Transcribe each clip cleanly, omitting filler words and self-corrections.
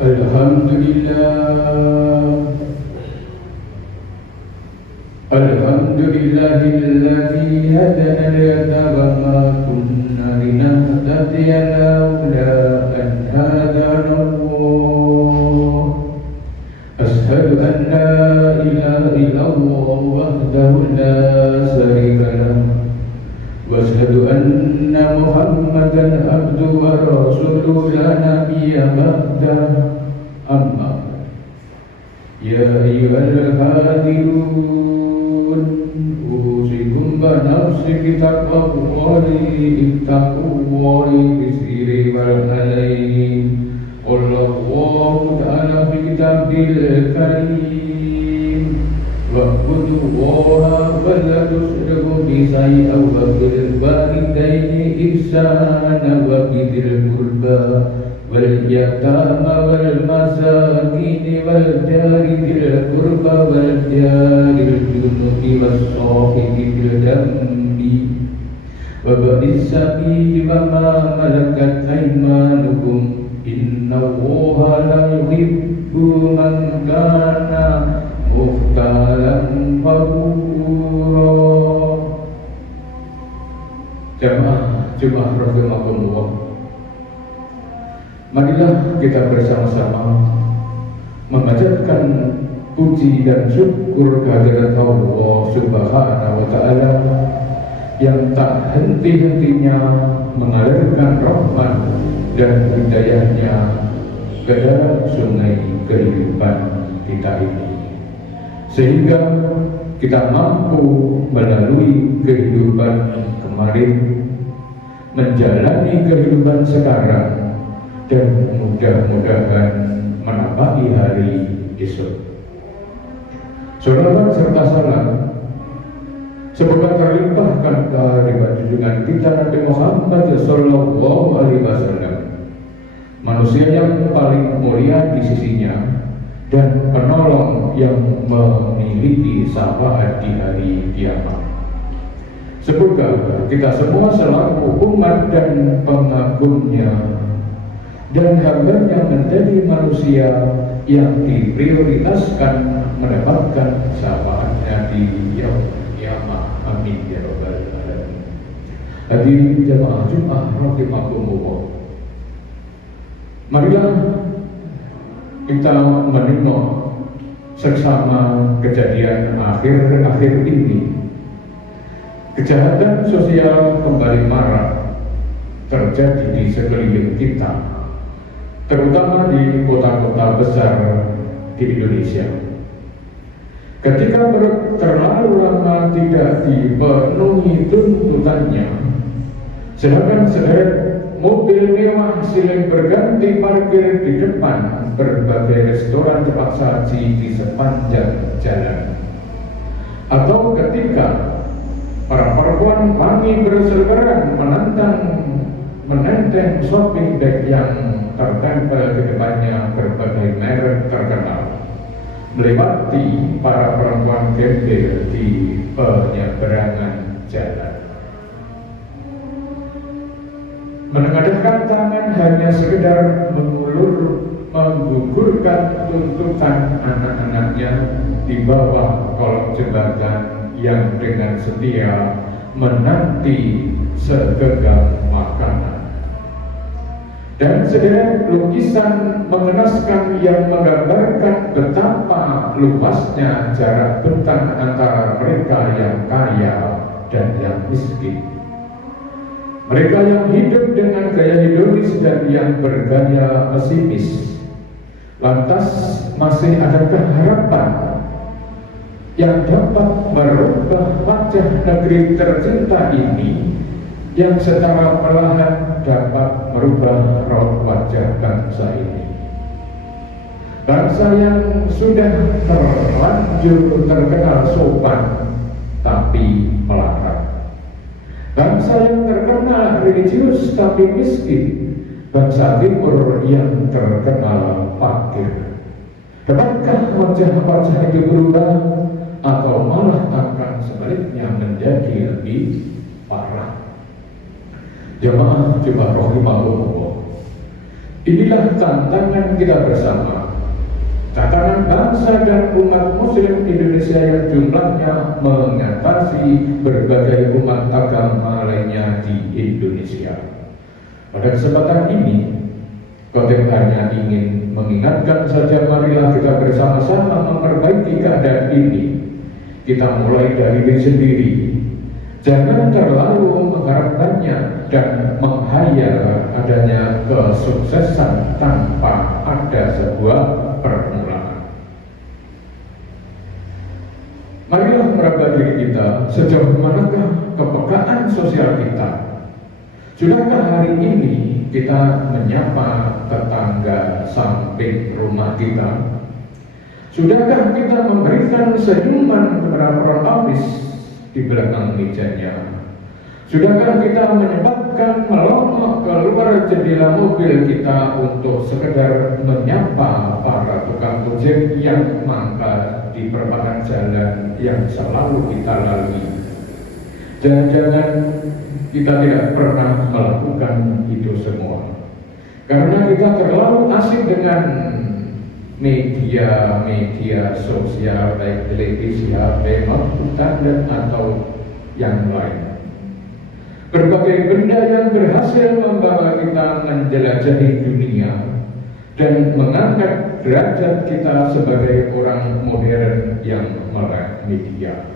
Alhamdulillahilladzi hadana lana wa ma kunna linahtadiya laula an hadana Allah. Ashhadu an la ilaha illallah wahdahu la syarika lahu wa ashhadu anna Muhammadan abduhu wa rasuluhu la nabiyya ba'dahu. Amma ya ayyuhal hadirun usikum wa nafsi bitaqwallahi ittaqullahi bisiri wal alayhi Allahu ta'ala fi kitabil karim wa qudullaha wa la tusriku bi sayyi'in wa bil walidaini ihsana wa bidil qurba wal yatama wal masakin wal jari bil qurba wal jari junubi was sahibi bil dambi wa ba'is sabi wa ma malakat aymanukum innallaha la yuhibbu man kana mukhtalan fakhura. Jemaah rahimakumullah, marilah kita bersama-sama memanjatkan puji dan syukur kehadirat Allah Subhanahu wa Ta'ala yang tak henti-hentinya mengalirkan rahmat dan hidayahnya ke dalam sungai kehidupan kita ini, sehingga kita mampu melalui kehidupan kemarin menjalani kehidupan sekarang dan mudah-mudahan menapaki hari esok. Sholawat serta salam semoga terlimpahkan kepada junjungan kita Nabi Muhammad Sallallahu Alaihi Wasallam, manusia yang paling mulia di sisinya dan penolong yang memiliki syafaat di hari kiamat. Semoga kita semua selaku umat dan pengagumnya dan hambanya menjadi manusia yang diprioritaskan mendapatkan syafaatnya di yaumul qiyamah. Amin ya rabbal alamin. Hadirin jemaah Jumat rahimakumullah, marilah kita menengok seksama kejadian akhir-akhir ini. Kejahatan sosial kembali marak terjadi di sekeliling kita, terutama di kota-kota besar di Indonesia. Ketika terlalu lama tidak dipenuhi tuntutannya, sedangkan sederet mobil mewah silih berganti parkir di depan berbagai restoran cepat saji di sepanjang jalan, atau ketika para perempuan kami berseteran menenteng shopping bag yang tertempel di depannya berbagai merek terkenal, melewati para perempuan gembel di penyeberangan jalan. Menengadahkan tangan hanya sekedar menggugurkan tuntutan anak-anaknya di bawah kolong jembatan yang dengan setia menanti segenggam makanan, dan sederet lukisan mengenaskan yang menggambarkan betapa luasnya jarak bentang antara mereka yang kaya dan yang miskin, mereka yang hidup dengan gaya hedonis dan yang bergaya pesimis. Lantas masih adakah harapan yang dapat merubah wajah negeri tercinta ini, yang secara perlahan dapat merubah raut wajah bangsa ini? Bangsa yang sudah terlanjur terkenal sopan tapi melarat, bangsa yang terkenal religius tapi miskin, bangsa timur yang terkenal fakir. Dapatkah wajah-wajah itu berubah, atau malah akan sebaliknya menjadi lebih parah? Jemaah rahimahumullah, Inilah tantangan kita bersama, tantangan bangsa dan umat Muslim Indonesia yang jumlahnya mengatasi berbagai umat agama lainnya di Indonesia. Pada kesempatan ini, Khotib hanya ingin mengingatkan saja, marilah kita bersama-sama memperbaiki keadaan ini. Kita mulai dari diri sendiri. Jangan terlalu mengharapkannya dan menghayal adanya kesuksesan tanpa ada sebuah permulaan. Marilah meraba diri kita, sejauh manakah kepekaan sosial kita. Sudahkah hari ini kita menyapa tetangga samping rumah kita? Sudahkah kita memberikan senyuman kepada orang habis di belakang mejanya? Sudahkah kita menyempatkan melongok keluar jendela mobil kita untuk sekedar menyapa para tukang ojek yang mangkal di perempatan jalan yang selalu kita lalui? Jangan-jangan kita tidak pernah melakukan itu semua karena kita terlalu asik dengan media sosial, baik televisi, HP, internet atau yang lain. Berbagai benda yang berhasil membawa kita menjelajahi dunia dan mengangkat derajat kita sebagai orang modern yang melek media.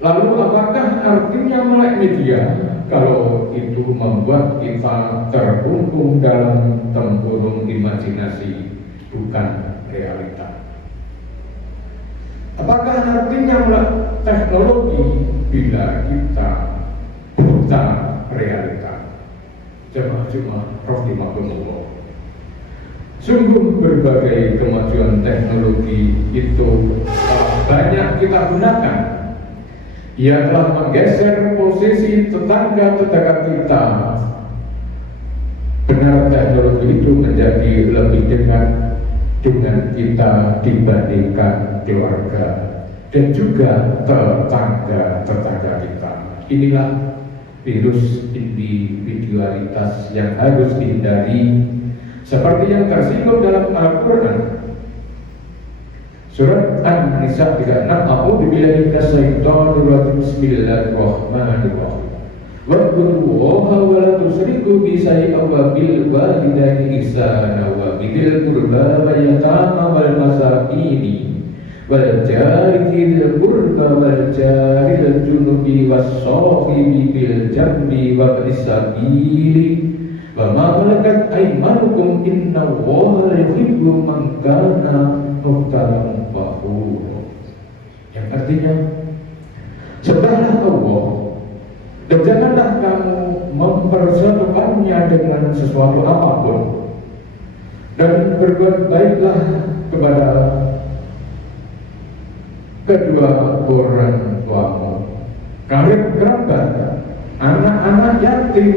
Lalu apakah artinya melek media kalau itu membuat kita terkungkung dalam tempurung imajinasi, bukan realita? Apakah artinya melek teknologi bila kita buta realita? Jemaah-jemaah rahimahumullah, sungguh berbagai kemajuan teknologi itu banyak kita gunakan. Ia telah menggeser posisi tetangga-tetangga kita. Benar, teknologi itu menjadi lebih dekat dengan kita dibandingkan keluarga dan juga tetangga-tetangga kita. Inilah virus individualitas yang harus dihindari, seperti yang tersinggung dalam Al-Quran. Surat An-Nisa 36, A'udzu billahi minasyaitonir rajim. Bismillahirrahmanirrahim. Wattaqullaha wa la tusyriku bi syai'in wa bil walidayni ihsana wa bil qurba wal yatama wal masakini wal jari dzil qurba wal jaril junubi was sahibi bil jambi wa bis sabili wa ma malakat aymanukum innallaha la yuhibbu man kana muhtaram fakhur. Yang artinya, sembahlah Allah dan janganlah kamu mempersatukannya dengan sesuatu apapun, dan berbuat baiklah kepada kedua orang tuamu, karib kerabat, anak-anak yatim,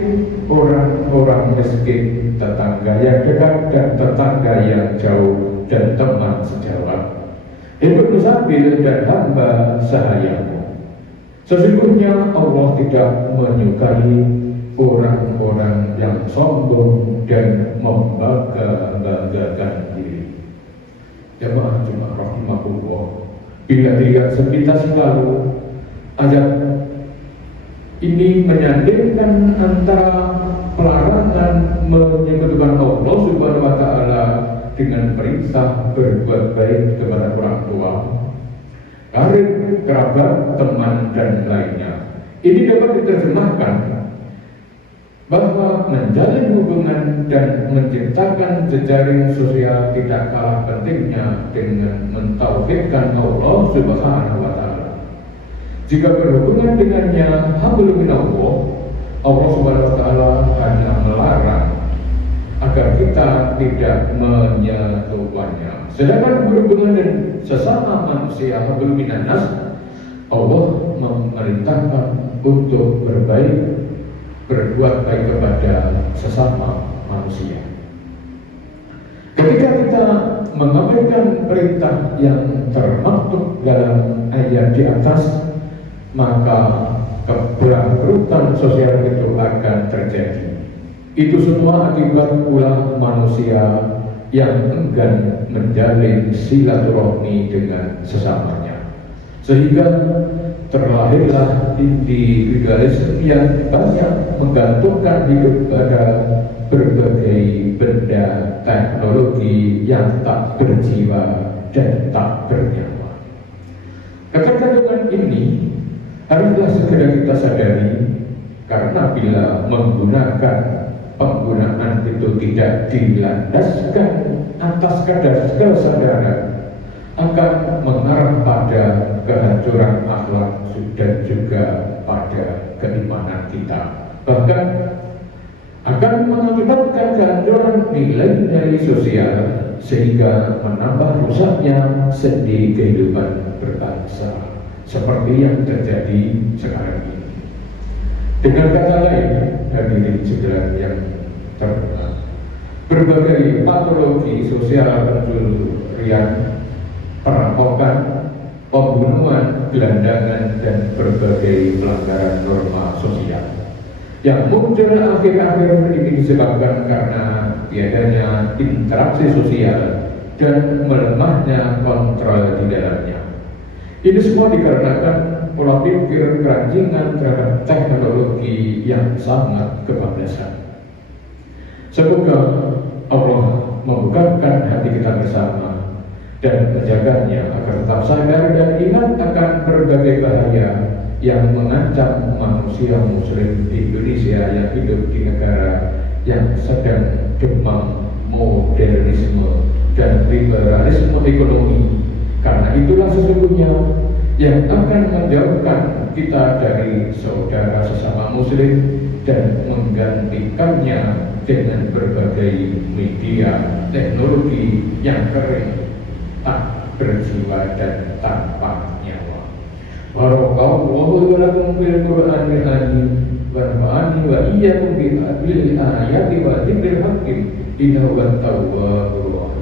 orang-orang miskin, tetangga yang dekat dan tetangga yang jauh, dan teman sejawat, ibnu sabil dan hamba sahayamu. Sesungguhnya Allah tidak menyukai orang-orang yang sombong dan membangga-banggakan diri. Jemaah-jemaah rahimahullah, bila dilihat sepintas lalu, ayat ini menyandingkan antara pelarangan menyebutkan Allah Subhanahu wa Ta'ala dengan perintah berbuat baik kepada orang tua, karib, kerabat, teman, dan lainnya. Ini dapat diterjemahkan bahwa menjalin hubungan dan menciptakan jejaring sosial tidak kalah pentingnya dengan mentauhidkan Allah Subhanahu wa Ta'ala. Jika berhubungan dengannya hablum minallah, Allah Subhanahu wa Ta'ala hanya melarang agar kita tidak menyatukannya. Sedangkan berhubungan dengan sesama manusia hablum minannas, Allah memerintahkan untuk berbuat baik kepada sesama manusia. Ketika kita mengabaikan perintah yang termaktub dalam ayat di atas, maka kebangkrutan sosial itu akan terjadi. Itu semua akibat ulah manusia yang enggan menjalin silaturahmi dengan sesamanya, sehingga terlahirlah individualisme yang banyak menggantungkan hidup pada berbagai benda teknologi yang tak berjiwa dan tak bernyawa. Ketergantungan ini haruslah segera kita sadari, karena bila penggunaan itu tidak dilandaskan atas kadar kesadaran, akan mengarah pada kehancuran akhlak dan juga pada keimanan kita, bahkan akan mengakibatkan kehancuran nilai-nilai sosial, sehingga menambah rusaknya sendi kehidupan berbangsa seperti yang terjadi sekarang ini. Dengan kata lain, hadirin sekalian yang terhormat, berbagai patologi sosial pencurian, perampokan, pembunuhan, gelandangan, dan berbagai pelanggaran norma sosial yang muncul akhir-akhir ini disebabkan karena tiadanya interaksi sosial dan melemahnya kontrol di dalamnya. Ini semua dikarenakan pola pikir keranjingan terhadap teknologi yang sangat kebablasan. Semoga Allah membukakan hati kita bersama dan menjaganya agar tetap sadar dan ingat akan berbagai bahaya yang mengancam manusia muslim di Indonesia yang hidup di negara yang sedang demam modernisme dan liberalisme ekonomi. Karena itulah sesungguhnya yang akan menjauhkan kita dari saudara sesama muslim dan menggantikannya dengan berbagai media teknologi yang kering, tak berjiwa dan tanpa nyawa. Barakallahu wa lakum fil Qur'anil azim wa nafa'ani wa iyyakum bil ayati wa dzikril hakim innahu at-tawwabur rahim.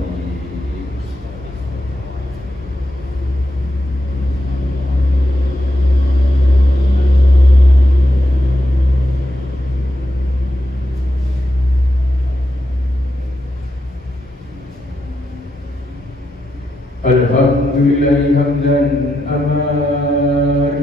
Alhamdulillahi hamdan amar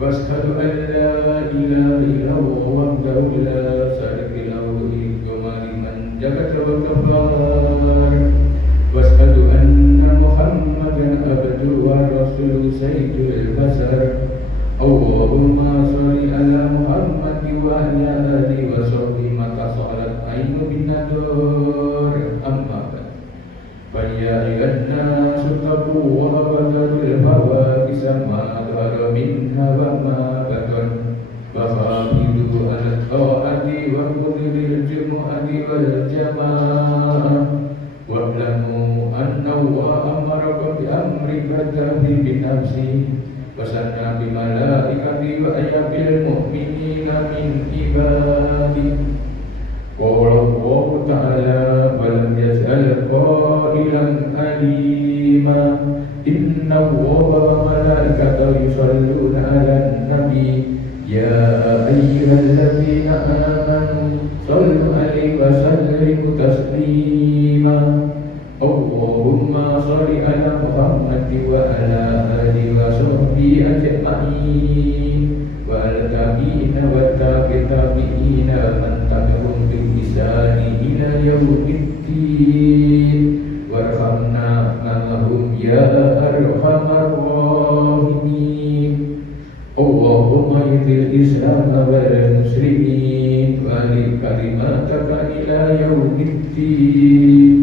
wa ashhadu an la ilaha illallah wahdahu la syarika lahu liman jagat wa kafar wa ashhadu anna Muhammadan abduhu wa rasuluhu sayyidul basar. Allahumma sholli ala Muhammad wa ala alihi wa sahbihi maka salat ainu bin nadur amma Faya ilanna sutaku wa abadul hawa kisama dhara minha wa ma baton Bahabidu al-ta'ati wa kudil jumu'ati wal jama'ah Wa'lamu anna wa amaraka bi amri badahi bin nafsi Wasanna bi malaikati wa ayabil mu'minina min ibadi Qala Allah Ta'ala walam yaj'al qailan alima Inna Allaha wa malaikatahu yusalluna 'alan nabi Ya ayyuhalladzina amanu sallu 'alaihi wa sallimu taslima Allahumma shalli 'ala Muhammad wa 'ala alihi wa sahbihi ajma'in wa al-tabi'ina wa tabi'ina man tabi'ahum bi ihsani ila yaumiddin warhamna ma'ahum ya arhamar rahimin Allahumma idil islam wal muslimin wa li kalimataka ila yaumiddin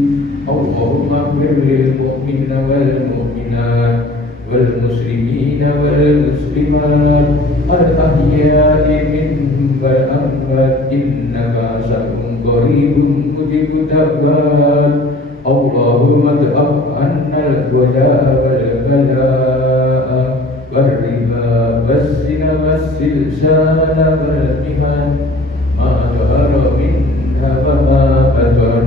Allahumma ighfir lil mu'minina wal mu'minat wal muslimina wal muslimat al-ahya'i minhum wal amwat innaka sami'un qaribun mujibud da'wat Allahumma ad'af 'anna al-wada'a wal bala'a wal riba was-zina was-silsala wal mihan ma dhahara minha wa ma batan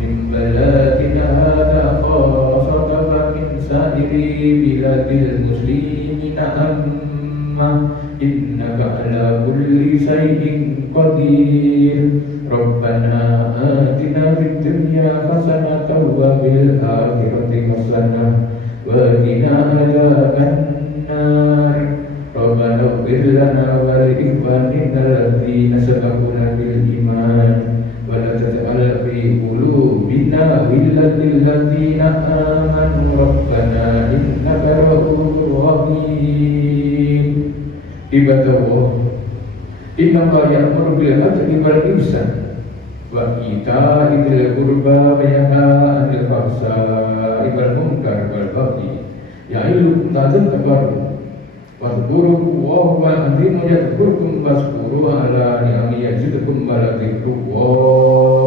min baladina hadha khasatan wa min sa'iri biladil muslimina amma innaka ala kulli shay'in qadir Rabbana atina fid dunya hasanatan wa fil akhirati hasanah wa qina adzabannar. Rabbana ighfir lana wa li ikhwanina alladziina sabaquna bil iman wa la taj'al fi qulubina ghillan lil ladziina amanu rabbana innaka ra'ufur rahim. Ibadallah, inna Allah ya'muru bil 'adli wal ihsan wa ita'i dzil qurba wa yanha 'anil fahsya'i wal munkari wal baghi ya'idukum la'allakum Wadhkurullaha 'azim yadhkurkum washkuru ala ni'ami yazidkum wa la dzikrullahi